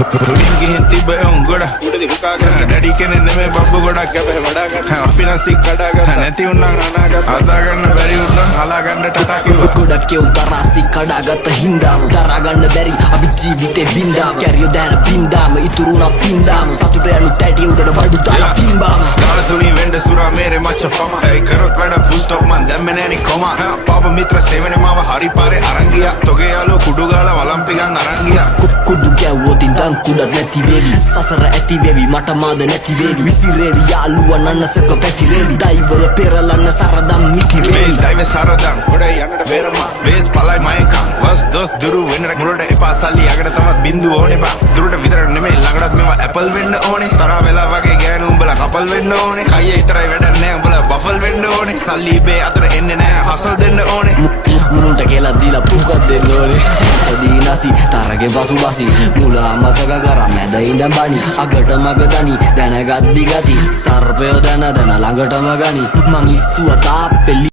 උඩින් ගිහින් තිබ්බ එවුන් ගොඩක් උඩදී හුකාගත්ත ඩැඩි කෙනෙක් නෙමෙයි බබ්බු ගොඩක් කැපේ වඩාගත්ත අපි නම් සික් කඩාගත්ත නැති වුණා අනාගත අදාගන්න බැරි වුණා හලාගන්න ටටා කිව්වා ගොඩක් එවුන් තරාසි කඩාගත්ත හින්දාම දරාගන්න බැරි අපි ජීවිතේ බින්දාම කැරියෝ දැන බින්දාම ඉතුරුණා පින්දාම සතුට යනු තැටි උඩට බඩු දාලා පින්බාම කාලතුණි වෙන්න සුරා මේරේ මච්ච පම ඒ කරොත් වැඩ ෆුල් ස්ටොප් මන් දැම්මේ නෑනි කොම පාප මිත්‍ර සේවනේ මාව හරි පාරේ අරන් ගියා තොගේ යාළුවෝ කුඩු ගාලා වලම්පිකන් අරන් ගියා කුඩු ගැව්වොත් ඉඳන් කුඩක් නැති වේවි සසර ඇති වේවි මට මාද නැති වේවි විසිරේවි යාළුවා නන්නසක පැතිරේවි දෛවය පෙරලන්න සරදම් මිකිරේවි මේ දෛව සරදම් ගොඩ යන්නට බේරමා වේස් පලයි මයකම් වස් දොස් දුරු වෙන්න මුලට එපා සල්ලි යකට තවත් බින්දු ඕනේ බා දුරට විතර නෙමෙයි ළඟටත් මේවා ඇපල් වෙන්න ඕනේ තරහ වෙලා වගේ ගෑනු උඹලා කපල් වෙන්න ඕනේ කයියේ විතරයි වැඩක් නෑ උඹලා බෆල් වෙන්න ඕනේ සල්ලි බේ අතර එන්නේ නෑ හසල් දෙන්න ඕනේ මුන්ට කියලා දීලා පුකක් දෙන්න ඕනේ දීනසි තරගේ බසුබසි මුලා මතක කරා මැද ඉඳන් බනි අගට මග දනි දැනගත් දිගති සර්පය දැන ළඟටම ගනි මං ඉස්සුව තාප්පෙලි